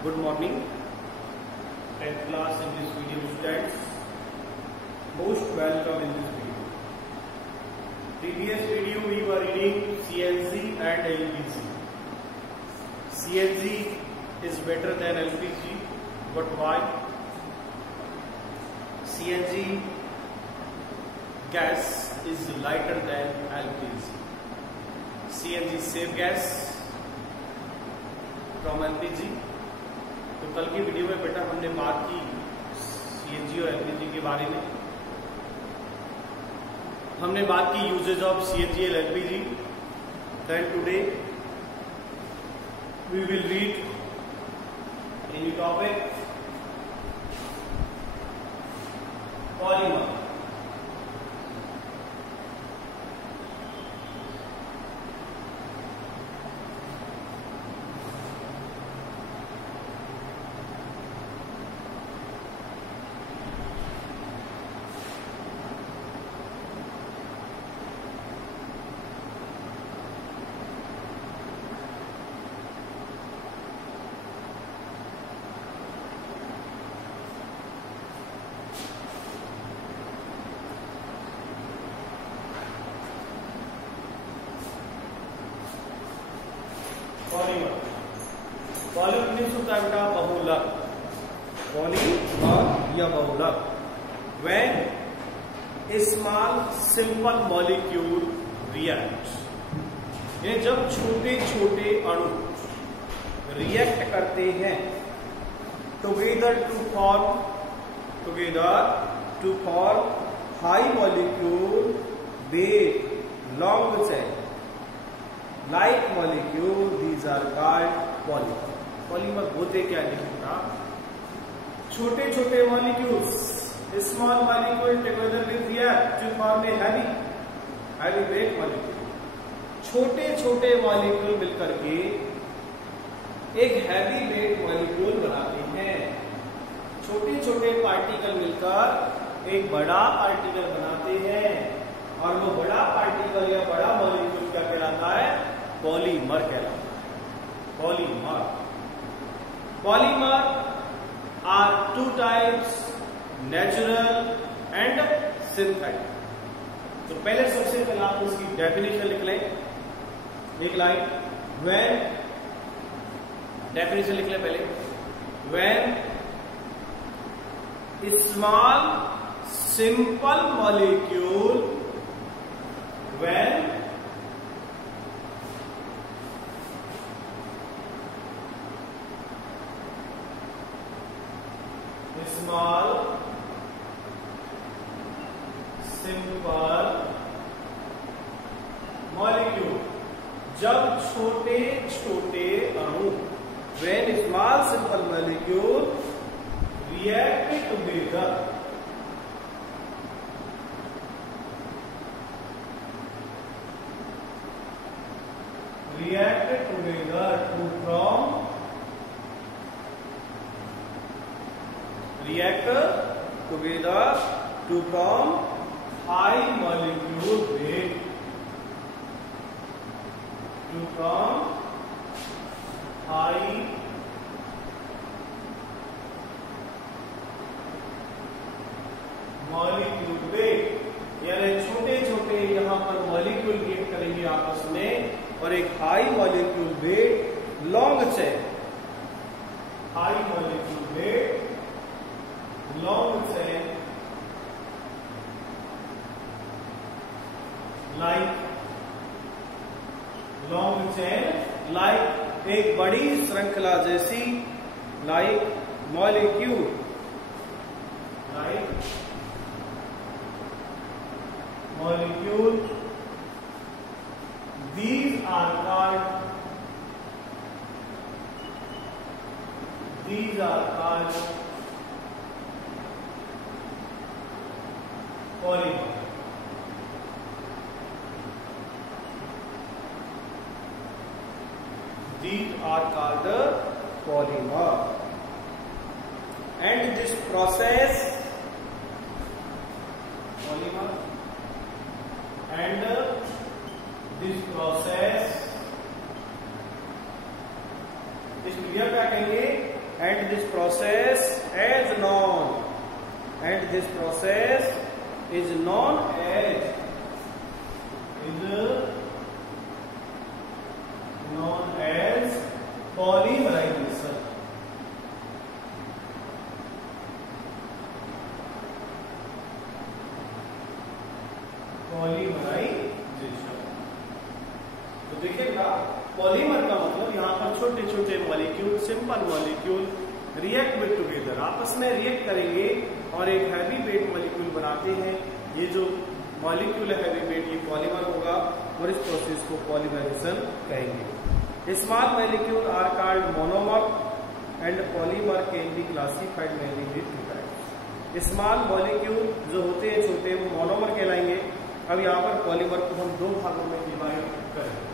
Good morning, 10th class English medium students. Most welcome in this video. Previous video we were reading CNC and LPG. CNC is better than LPG, but why? CNG gas is lighter than LPG. CNG save gas from LPG. तो कल की video में बेटा हमने बात की CNG और LPG के बारे में। हमने बात की यूजेज ऑफ सीएनजी और LPG. Then today we will read in topic polymer. Polymer means होता है बेटा बहुलक। पॉलीमर या बहुलक। When a small simple molecule react, ये जब छोटे छोटे अणु रिएक्ट करते हैं together to form high molecule with long chain like molecule, these are called polymer. Polymer होते क्या लिखना? छोटे छोटे molecules, small molecule together with react to form a heavy weight molecule. छोटे छोटे molecule मिलकर के एक heavy weight molecule बनाते हैं। छोटे छोटे पार्टिकल मिलकर एक बड़ा पार्टिकल बनाते हैं, और वो बड़ा पार्टिकल या बड़ा मॉलिक्यूल क्या कहलाता है? पॉलीमर कहलाता है। Polymer are two types, natural and synthetic. तो पहले सबसे पहले आप उसकी डेफिनेशन लिख लें, एक लाइन। व्हेन, डेफिनेशन लिख लें पहले। When small simple molecule, when small simple molecule, जब छोटे छोटे अणु, when small simple molecule react together, react together to form high molecule weight, to form high molecule weight, यानी छोटे छोटे यहां पर मॉलिक्यूल रिएक्ट करेंगे आपस में और एक high molecule weight long chain, high molecule weight long chain like एक बड़ी श्रृंखला जैसी, like molecule, these are called polymer. These are called the polymer, and this process polymer and this process, इस क्रिया क्या कहेंगे? and this process is known as polymerization. तो देखिएगा पॉलीमर का मतलब यहाँ पर छोटे छोटे molecule, simple molecule react with together, आपस में रिएक्ट करेंगे और एक हैवी वेट मॉलिक्यूल बनाते हैं। ये जो मॉलिक्यूल है हैवी वेट, ये पॉलीमर होगा और इस प्रोसेस को पॉलीमराइजेशन कहेंगे। Small molecule are called monomer and polymer can be classified mainly with two types. Small molecule जो होते हैं छोटे, वो मोनोमर कहलाएंगे। अब यहाँ पर पॉलीमर को हम दो भागों में डिवाइड करेंगे।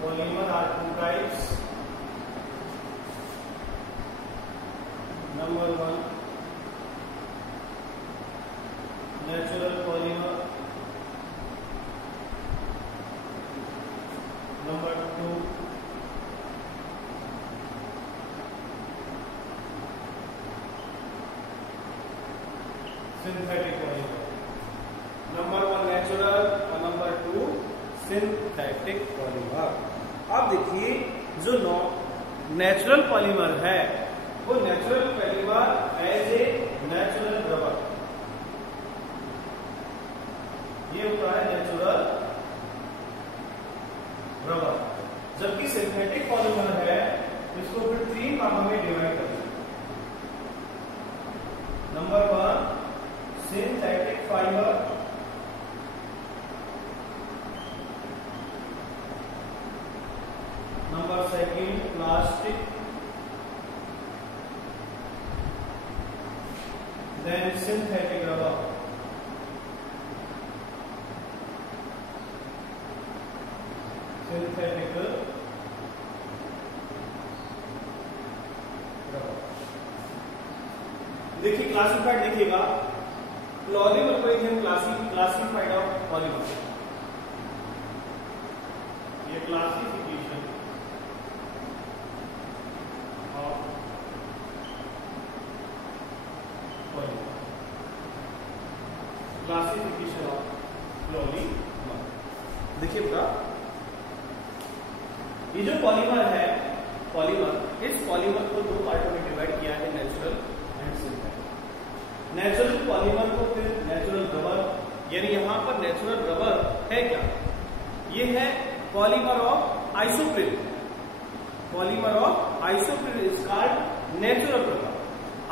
Polymer are two types. Number one, natural polymer. Number two, synthetic polymer. Number one natural और number two सिंथेटिक पॉलीमर। अब देखिए जो नेचुरल पॉलीमर है, वो natural polymer as a natural rubber, ये होता है नेचुरल रबर। जबकि सिंथेटिक पॉलीमर है, इसको फिर तीन भागों में डिवाइड करते हैं। Number one, synthetic fibre. Number second, plastic. Then synthetic rubber. Synthetic rubber. देखिए क्लासिफाइड देखिएगा, पॉलीमर को हम क्लासिफाइड ऑफ पॉलीमर, ये क्लासिफिकेशन क्लासिफिकेशन ऑफ पॉलीमर। देखिए बेटा, ये जो पॉलीमर है, इस पॉलीमर को दो पार्टों में डिवाइड किया है, natural and synthetic. Natural polymer को फिर नेचुरल रबर, यानी यहां पर नेचुरल रबर है क्या, ये है polymer of isoprene. Polymer of isoprene is called natural rubber.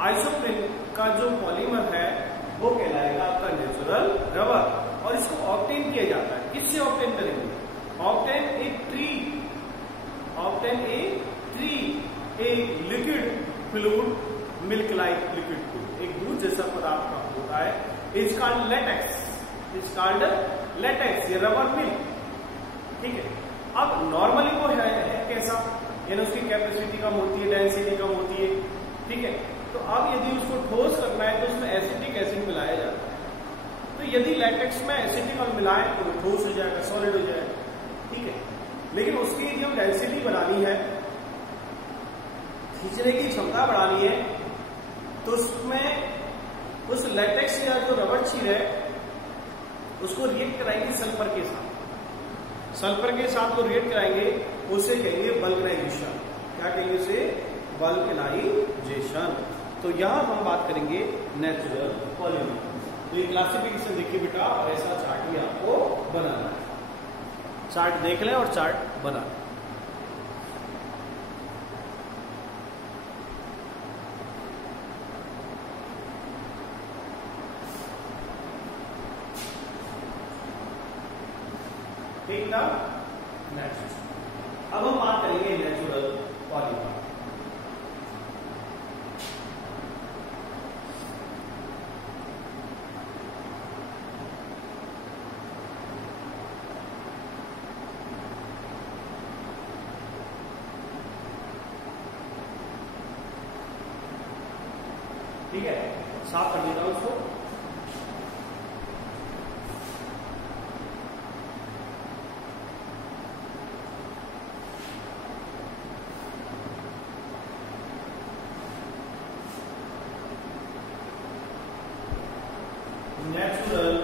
Isoprene का जो पॉलीमर है वो कहलाएगा आपका नेचुरल रबर, और इसको ऑब्टेन किया जाता है। किससे ऑब्टेन करेंगे? Obtain a liquid fluid, milk like liquid fluid, एक दूध जैसा पदार्थ का होता है, इज कॉल्ड लेटेक्स, ये रबर मिल्क। ठीक है। अब नॉर्मली वो है कैसा, यानी उसकी कैपेसिटी कम होती है, डेंसिटी कम होती है। ठीक है। तो अब यदि उसको ठोस करना है तो उसमें एसिटिक एसिड मिलाया जाता है। तो यदि लैटेक्स में एसिटिक और मिलाएं तो वो ठोस हो जाएगा, सॉलिड हो जाएगा। ठीक है। लेकिन उसकी यदि हम डेंसिटी बढ़ानी है, खींचने की क्षमता बढ़ानी है, तो उसमें उस लैटेक्स या जो रबर चीज है उसको रिएक्ट कराएंगे सल्फर के साथ। सल्फर के साथ वो रिएक्ट कराएंगे, उसे कहेंगे वल्कनाइजेशन। क्या कहेंगे उसे? वल्कनाइजेशन। तो यहां हम बात करेंगे नेचुरल पॉलीमर। तो ये क्लासिफिकेशन देखिए बेटा, और ऐसा चार्ट भी आपको बनाना है। चार्ट देख लें और चार्ट बना। ठीक ना? नेक्स्ट अब हम बात करेंगे नेचुरल पॉलीमर। ठीक है, साफ कर देता हूं उसको। Natural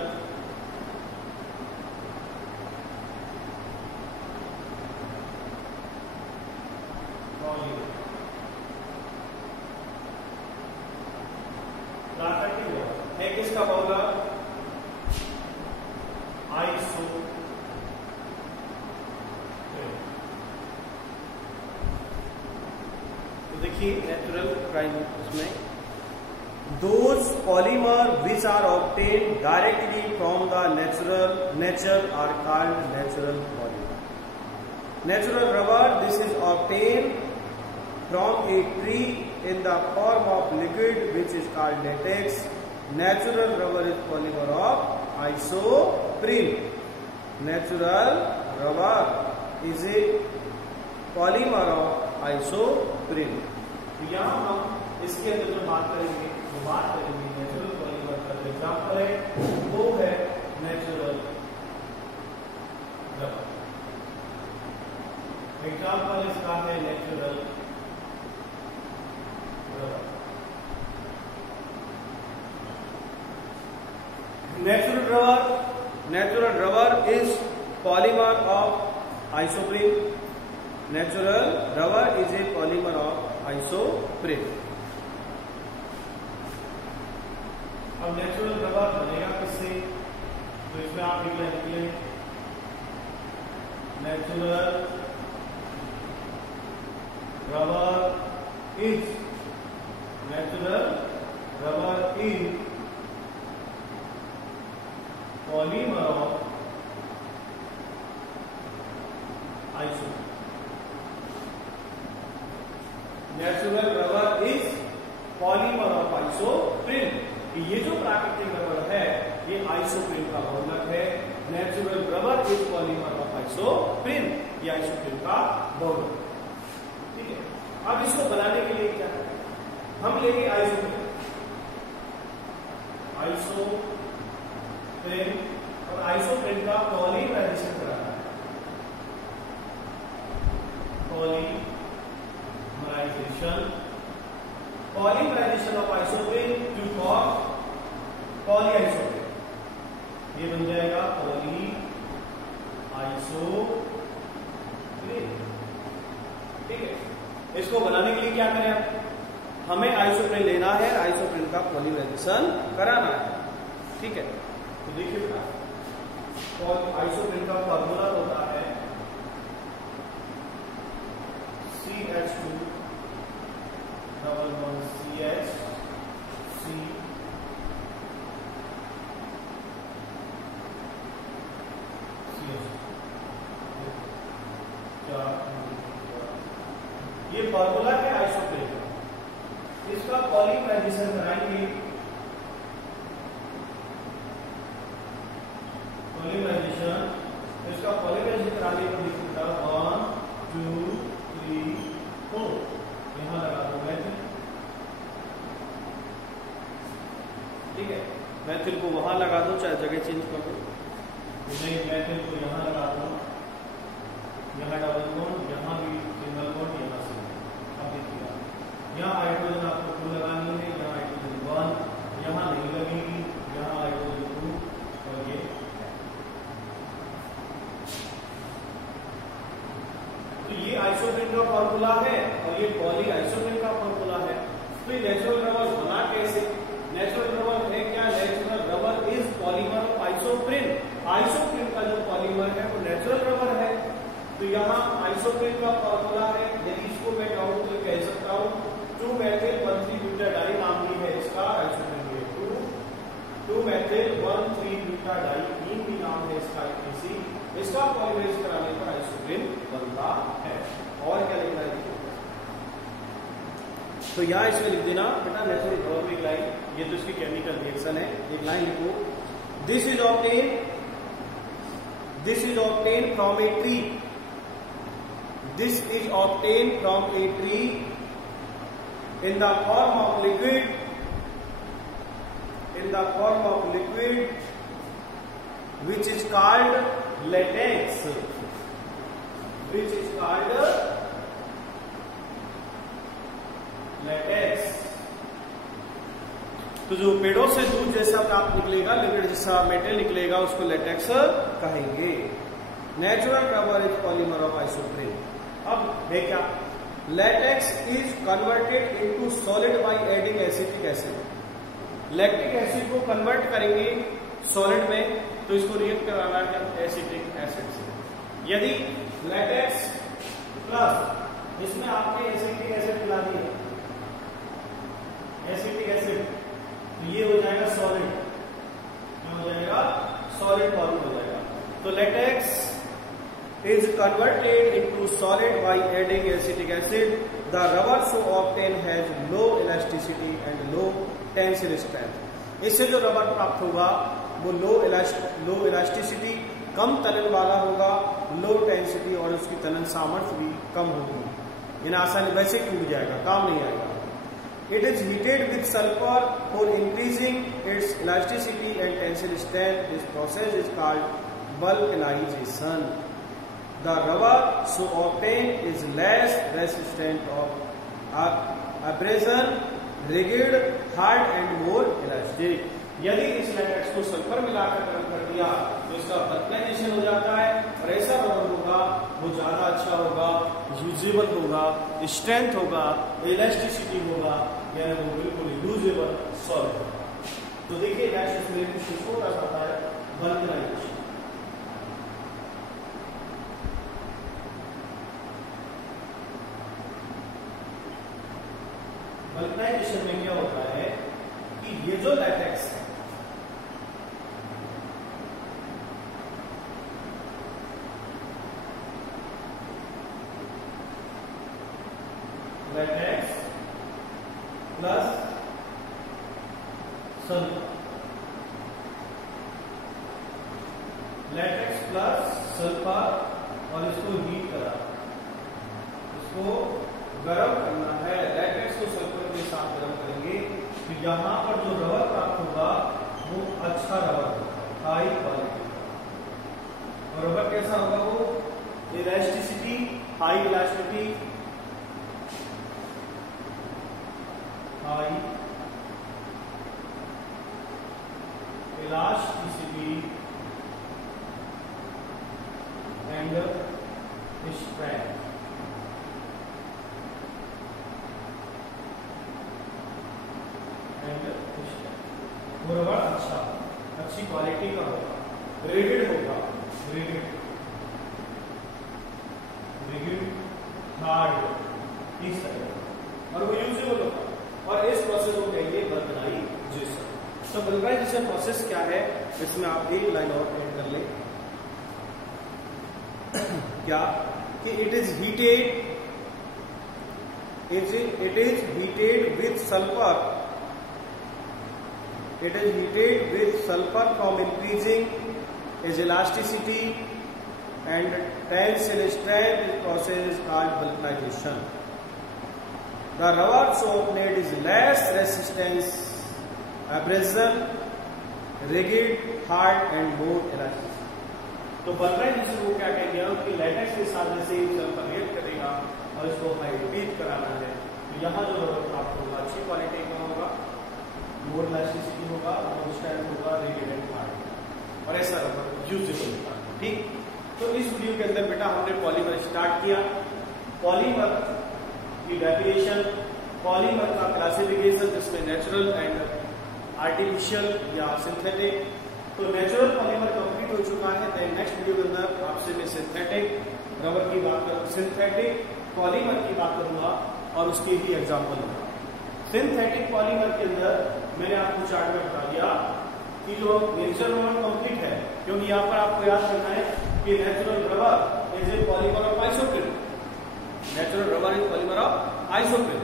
polymer. प्राकृतिक है किसका होगा? आइसो। तो देखिए नेचुरल प्राइम उसमें those polymer which are obtained directly from the nature are called natural polymer. Natural rubber, this is obtained from a tree in the form of liquid which is called latex. Natural rubber is polymer of isoprene. Natural rubber is a polymer of isoprene. तो यहाँ हम इसके अंदर जो बात करेंगे natural polymer का जो एग्जाम्पल है वो है नेचुरल रबर। एग्जाम्पल इसका है natural rubber. Natural rubber is polymer of isoprene. Natural rubber is a polymer of isoprene. अब नेचुरल रबर बनेगा किससे? तो इसमें आप निकले natural rubber is polymer of isoprene. Natural rubber is polymer of isoprene. ये जो प्राकृतिक रबर है ये आइसोप्रीन का बहुलक है। Natural rubber is polymer of isoprene, ये आइसोप्रीन का बहुलक। ठीक है, अब इसको बनाने के लिए क्या है? हम लेंगे आइसोप्रीन और आइसोप्रीन का पॉलीमराइजेशन कराना है। Polymerisation of isoprene to form polyisoprene, ये बन जाएगा पॉली आइसोप्रीन। ठीक है, इसको बनाने के लिए क्या करें? हमें आइसोप्रीन लेना है, आइसोप्रीन का पॉलीमराइजेशन कराना है। ठीक है, तो देखिए आइसोप्रीन का फॉर्मूला होता है CH2 CH C ये फॉर्मूला है आइसोप्रीन का। इसका पॉलीमराइजेशन कराएंगे। इसका पॉलीमराइजेशन कराने पर लिखूंगा 1 2 3 4। यहां लगा दो मैथिल। ठीक है, मैथिल को वहां लगा दो, चाहे जगह चेंज कर दो। नहीं, मैथिल को यहां लगा दो, यहां डबल बॉन्ड, यहां भी सिंगल बॉन्ड, यहां सिंगल। अब देखिए यहां हाइड्रोजन आपको 2 लगानी है, यहां हाइड्रोजन 1, यहां नहीं लगेगी, यहां हाइड्रोजन 2 और ये। तो ये आइसोप्रीन का फॉर्मूला है और ये पॉली आइसोप्रीन का फॉर्मूला है। तो ये नेचुरल रबर बना कैसे? नेचुरल रबर है क्या? Natural rubber is polymer of isoprene. Isoprene का जो पॉलीमर है वो नेचुरल रबर है। तो यहाँ आइसोप्रीन का फॉर्मूला है। यदि इसको मैं कहूँ तो कह सकता हूँ 2-methyl-1,3-butadiene नाम है इसका आइसोप्रीन है। 2-methyl-1,3-butadiene भी नाम है इसका इसी। इसका पॉलीमराइज कराने पर आइसोप्रीन बनता है। और क्या लिखना है? तो यहाँ इसमें लिख देना बेटा नेचुरल रबर में एक लाइन, ये तो इसकी केमिकल रिएक्शन है। एक लाइन लिखो, this is obtain from a tree. This is obtained from a tree in the form of liquid, which is called latex, तो जो पेड़ों से दूध जैसा प्राप्त निकलेगा, लिक्विड जैसा मेटेरियल निकलेगा, उसको लेटेक्स कहेंगे। Natural rubber is polymer of isoprene. अब देखा, latex is converted into solid by adding acetic acid. Lactic acid को कन्वर्ट करेंगे सॉलिड में, तो इसको रिएक्ट कराना है एसिटिक एसिड से। यदि लेटेक्स प्लस इसमें आपने एसिटिक एसिड मिला दिया, एसिटिक एसिड, तो ये हो जाएगा सॉलिड, क्या हो जाएगा? सॉलिड फॉर्म हो जाएगा। तो latex is converted into solid by adding acetic acid. The rubber so obtained has low elasticity and low tensile strength. इससे जो रबर प्राप्त होगा वो लो इलास्टिसिटी, कम तनन वाला होगा, लो टेंसिटी, और उसकी तनन सामर्थ्य भी कम होगी, यानी आसानी वैसे टूट जाएगा, काम नहीं आएगा। It is heated with sulfur for increasing its elasticity and tensile strength. This process is called vulcanization. The rubber so obtained is less resistant of abrasion, rigid, hard and more elastic. यदि इस latex को sulphur मिलाकर गर्म कर दिया तो इसका vulcanization हो जाता है, और ऐसा रबर होगा वो ज्यादा अच्छा होगा, यूजेबल होगा, स्ट्रेंथ होगा, इलास्टिसिटी होगा, यानी वो बिल्कुल यूजेबल सॉलिड होगा। तो देखिए नेक्स्ट इसमें कुछ छोटा सा आता है वल्कनाइजेशन। वल्कनाइजेशन में क्या होता है कि ये जो लैटेक्स है, latex plus sulphur, latex plus sulphur, और इसको हीट करा, इसको गर्म करना है। लैटेक्स को सल्फर के साथ गर्म करेंगे तो यहां पर जो रबर प्राप्त होगा वो अच्छा रबर होगा, हाई क्वालिटी का। और रबर कैसा होगा? वो elasticity, high elasticity, high elasticity and strength. वो रबर अच्छा, अच्छी क्वालिटी का होगा, रिजिड होगा, रिजिड, हार्ड, इस तरह, और वो यूजेबल होगा। और इस प्रोसेस को कहेंगे वल्कनाइजेशन। तो वल्कनाइजेशन प्रोसेस क्या है, इसमें आप एक लाइन और ऐड कर लें। क्या कि it is heated with sulphur. It is heated with sulfur from increasing its elasticity and tensile strength. This process is called vulcanization. The rubber so obtained is less resistance, abrasion, rigid, hard and more elastic. तो vulcanization को क्या कहेंगे कि latex के साथ जैसे sulphur react करेगा और इसको हाइड्रेट कराना है, तो यहाँ जो रबर प्राप्त होगा अच्छी क्वालिटी का होगा, मोर इलास्टिसिटी होगा, मोर स्ट्रेंथ होगा, रिजिड एंड हार्ड, और ऐसा रबर यूजेबल होगा। ठीक, तो इस वीडियो के अंदर बेटा हमने पॉलीमर स्टार्ट किया, पॉलीमर की डेफिनेशन, पॉलीमर का क्लासिफिकेशन, जिसमें नेचुरल एंड आर्टिफिशियल या सिंथेटिक। तो नेचुरल पॉलीमर कंप्लीट हो चुका है। देन नेक्स्ट वीडियो के अंदर आपसे मैं सिंथेटिक रबर की बात करूँ, सिंथेटिक पॉलीमर की बात करूंगा और उसके भी एग्जाम्पल होगा। सिंथेटिक पॉलीमर के अंदर मैंने आपको चार्ट में बता दिया कि जो नेचुरल रबर कंप्लीट है, क्योंकि यहाँ पर आपको याद करना है कि natural rubber is a polymer of isoprene, natural rubber is polymer of isoprene.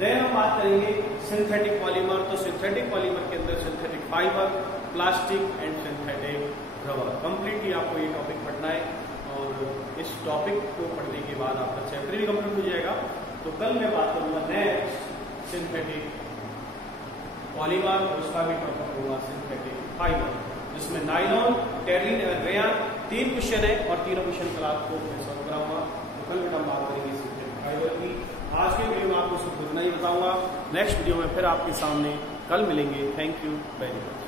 Then हम बात करेंगे सिंथेटिक पॉलीमर। तो सिंथेटिक पॉलीमर के अंदर synthetic fibre, plastic and synthetic rubber. Completely आपको ये टॉपिक पढ़ना है, और इस टॉपिक को पढ़ने के बाद आपका चैप्टर भी कंप्लीट हो जाएगा। तो कल मैं बात करूंगा नेक्स्ट सिंथेटिक पॉलीमर, और उसका भी टॉपिक होगा सिंथेटिक फाइबर, जिसमें नाइलॉन, टेरिन और रेयन 3 क्वेश्चन है, और तीनों क्वेश्चन कल आपको सॉल्व कराऊंगा। तो कल बेटा बात करेंगे सिंथेटिक फाइबर की। आज के वीडियो में आपको सिर्फ उतना ही बताऊंगा। नेक्स्ट वीडियो में फिर आपके सामने कल मिलेंगे। Thank you very much.